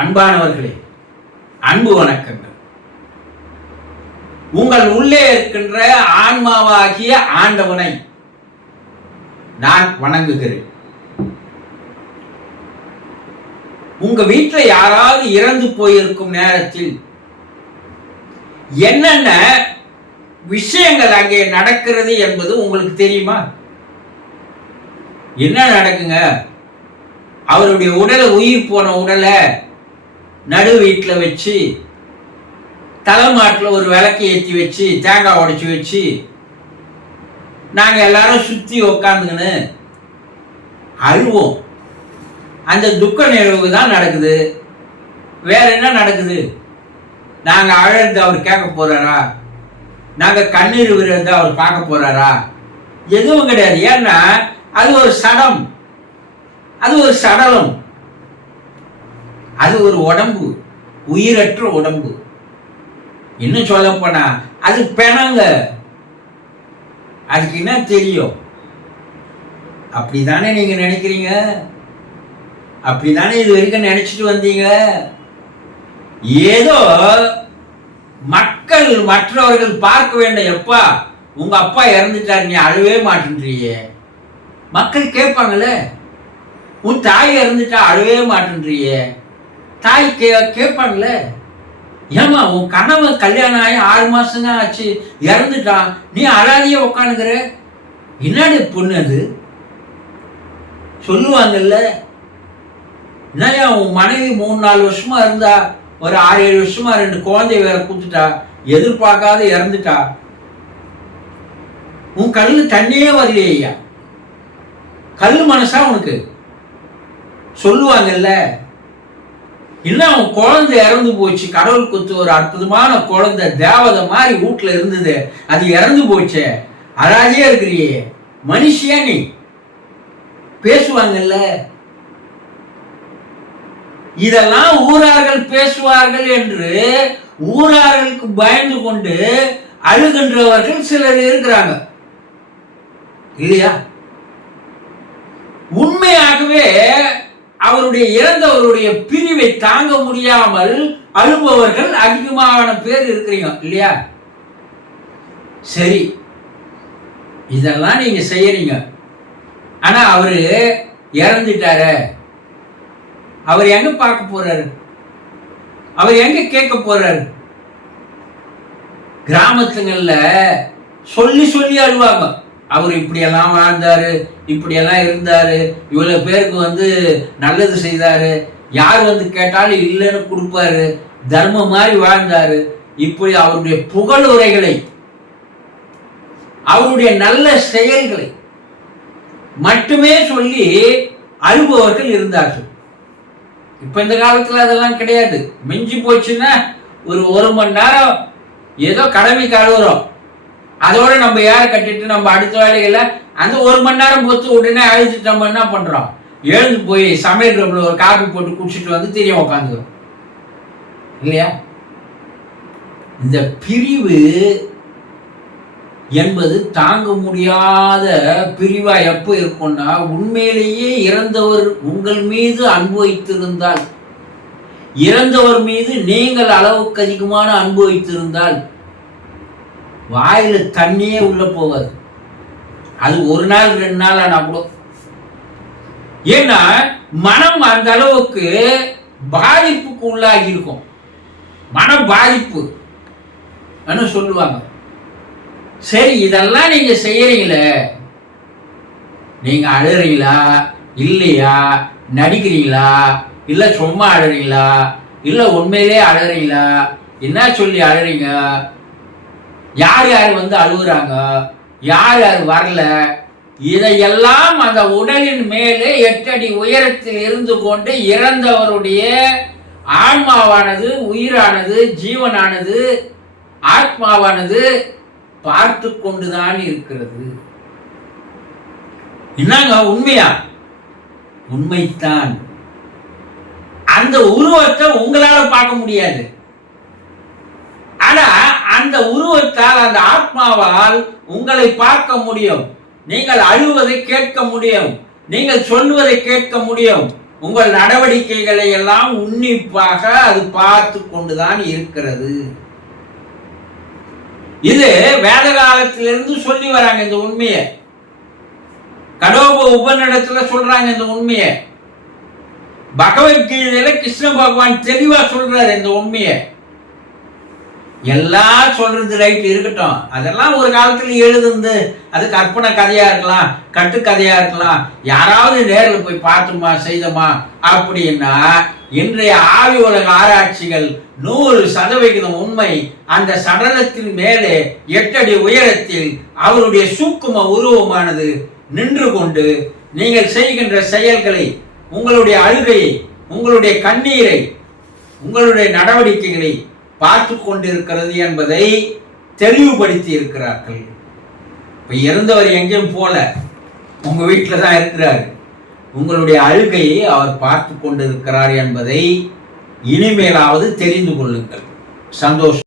அன்பானவர்களே அன்பு வணக்கங்கள். உங்கள் உள்ளே இருக்கின்ற ஆன்மாவாகிய ஆண்டவனை நான் வணங்குகிறேன். உங்க வீட்டில் யாராவது இறந்து போயிருக்கும் நேரத்தில் என்னென்ன விஷயங்கள் அங்கே நடக்கிறது என்பது உங்களுக்கு தெரியுமா? என்ன நடக்குங்க? அவருடைய உடலை உயிர் போன உடலை நடு வீட்டில் வச்சு தலைமாட்டில் ஒரு விளக்கு ஏற்றி வச்சு தேங்காய் உடைச்சி வச்சு நாங்கள் எல்லாரும் சுற்றி உக்காந்துக்கின்னு அழுவோம். அந்த துக்க நிகழ்வு தான் நடக்குது. வேற என்ன நடக்குது? நாங்கள் அழகு அவர் கேட்க போகிறாரா நாங்கள் கண்ணீர் விழுறத அவர் பார்க்க போகிறாரா எதுவும் கிடையாது. ஏன்னா அது ஒரு சடம். அது ஒரு சடலம். அது ஒரு உடம்பு உயிரற்ற உடம்பு. இன்னும் சொல்ல போனா அது பெணங்க. அதுக்கு என்ன தெரியும்? அப்படிதானே நீங்க நினைக்கிறீங்க? அப்படிதானே இது வரைக்கும் நினைச்சிட்டு வந்தீங்க? ஏதோ மக்கள் மற்றவர்கள் பார்க்க வேண்டும் எப்பா உங்க அப்பா இறந்துட்டார் நீ அழுவே மாட்டேன்றியே. மக்கள் கேட்பாங்களே உன் தாய் இறந்துட்டா அழுவே மாட்டேன்றியே. தாய் கே கேட்பான்ல ஏமா உன் கணவன் கல்யாணம் ஆகி ஆறு மாசம் தான் ஆச்சு. இறந்துட்டான். நீ அழாதியே உட்காந்துக்கிற என்னடி பொண்ணு அது? சொல்லுவாங்கல்ல. என்னையா உன் மனைவி மூணு நாலு வருஷமா இருந்தா ஒரு ஆறு ஏழு வருஷமா ரெண்டு குழந்தை வேற கூத்துட்டா எதிர்பார்க்காத இறந்துட்டா. உன் கல்லு தண்ணியே வரலையா கல் மனசா உனக்கு? சொல்லுவாங்கல்ல. இல்லை அவன் குழந்தை இறந்து போச்சு. கடவுள் குத்து ஒரு அற்புதமான குழந்தை தேவதை மாதிரி வீட்டுல இருந்தது. அது இறந்து போச்சே. அழாதே இருக்கிறியே. மனுஷியா நீ? பேசுவாங்கல்ல? இதெல்லாம் ஊரார்கள் பேசுவார்கள் என்று ஊரார்களுக்கு பயந்து கொண்டு அழுகின்றவர்கள் சிலர் இருக்கிறாங்க. இல்லையா? உண்மையாகவே தன்னுடைய இறந்தவருடைய பிரிவை தாங்க முடியாமல் அழுபவர்கள் அதிகமான பேர் இருக்கிறீங்க இல்லையா? சரி. இதெல்லாம் நீங்க செய்யறீங்க. ஆனா அவரு இறந்துட்டாரு. அவர் எங்க பார்க்க போறாரு? அவர் எங்க கேட்க போறாரு? கிராமத்துங்கள்ல சொல்லி சொல்லி அழுவாங்க. அவர் இப்படியெல்லாம் வாழ்ந்தாரு இப்படியெல்லாம் இருந்தாரு இவ்வளவு பேருக்கு வந்து நல்லது செய்தாரு. யார் வந்து கேட்டாலும் இல்லைன்னு கொடுப்பாரு. தர்மம் மாதிரி வாழ்ந்தாரு. இப்படி அவருடைய புகழ் உரைகளை அவருடைய நல்ல செயல்களை மட்டுமே சொல்லி அழுபவர்கள் இருந்தார்கள். இப்ப இந்த காலத்துல அதெல்லாம் கிடையாது. மிஞ்சி போச்சுன்னா ஒரு ஒரு மணி நேரம் ஏதோ கடமைக்கு அழுகுறோம். அதோட நம்ம யாரை கட்டிட்டு நம்ம அடுத்த வேலைகளை அந்த ஒரு மணி நேரம் பொத்து உடனே அழிச்சிட்டு நம்ம என்ன பண்றோம்? எழுந்து போய் சமையல் ரூம்ல ஒரு காபி போட்டு குடிச்சிட்டு வந்து தெரியும் உட்காந்துக்கிறோம். இல்லையா? இந்த பிரிவு என்பது தாங்க முடியாத பிரிவா எப்போ இருக்கும்னா உண்மையிலேயே இறந்தவர் உங்கள் மீது அன்பு வைத்திருந்தால் இறந்தவர் மீது நீங்கள் அளவுக்கு அதிகமான அன்பு வைத்திருந்தால் வாயில் தண்ணியே உள்ள போகாது. அது ஒரு நாள் ரெண்டு நாள் ஆனால் கூட. ஏன்னா மனம் அந்த அளவுக்கு பாதிப்புக்கு உள்ளாகி இருக்கும். மன பாதிப்பு சொல்லுவாங்க? சரி இதெல்லாம் நீங்க செய்யறீங்களே. நீங்க அழுறீங்களா? இல்லையா? நடிக்கிறீங்களா? இல்ல சும்மா அழுறீங்களா? இல்ல உண்மையிலே அழுறீங்களா? என்ன சொல்லி அழுறீங்க? யார் யார் வந்து அழுகுறாங்க? யார் யார் வரல? இதையெல்லாம் அந்த உடலின் மேலே எட்டடி உயரத்தில் இருந்து கொண்டு இறந்தவருடைய ஆன்மாவானது உயிரானது ஜீவனானது ஆத்மாவானது பார்த்து கொண்டுதான் இருக்கிறது. என்னங்க உண்மையா? உண்மைத்தான். அந்த உருவத்தை உங்களால பார்க்க முடியாது. அந்த உருவத்தால் அந்த ஆத்மாவால் உங்களை பார்க்க முடியும். நீங்கள் அழுவதை கேட்க முடியும். நீங்கள் சொல்லுவதை கேட்க முடியும். உங்கள் நடவடிக்கைகளை எல்லாம் உன்னிப்பாக அது பார்த்து கொண்டுதான் இருக்கிறது. இது வேத காலத்திலிருந்து சொல்லி வராங்க இந்த உண்மையை. கடோப உபநிடத்துல சொல்றாங்க இந்த உண்மையை. பகவத்கீதையில கிருஷ்ண பகவான் தெளிவா சொல்றாரு இந்த உண்மையை. எல்லாம் சொல்றது ரைட் இருக்கட்டும். அதெல்லாம் ஒரு காலத்துல எழுதுந்து அது கற்பனை கதையா இருக்கலாம் கட்டுக்கதையா இருக்கலாம். யாராவது நேரில் போய் பார்த்தோமா செய்தோமா? அப்படின்னா இன்றைய ஆவி உலக ஆராய்ச்சிகள் நூறு சதவிகிதம் உண்மை. அந்த சடலத்தின் மேலே எட்டடி உயரத்தில் அவருடைய சூக்கும உருவமானது நின்று கொண்டு நீங்கள் செய்கின்ற செயல்களை உங்களுடைய அழுகையை உங்களுடைய கண்ணீரை உங்களுடைய நடவடிக்கைகளை பார்த்து கொண்டிருக்கிறது என்பதை தெளிவுபடுத்தி இருக்கிறார்கள் இப்ப இறந்தவர் எங்கேயும் போல உங்க வீட்டில் தான் இருக்கிறார். உங்களுடைய அழுகையை அவர் பார்த்து கொண்டிருக்கிறார் என்பதை இனிமேலாவது தெரிந்து கொள்ளுங்கள். சந்தோஷம்.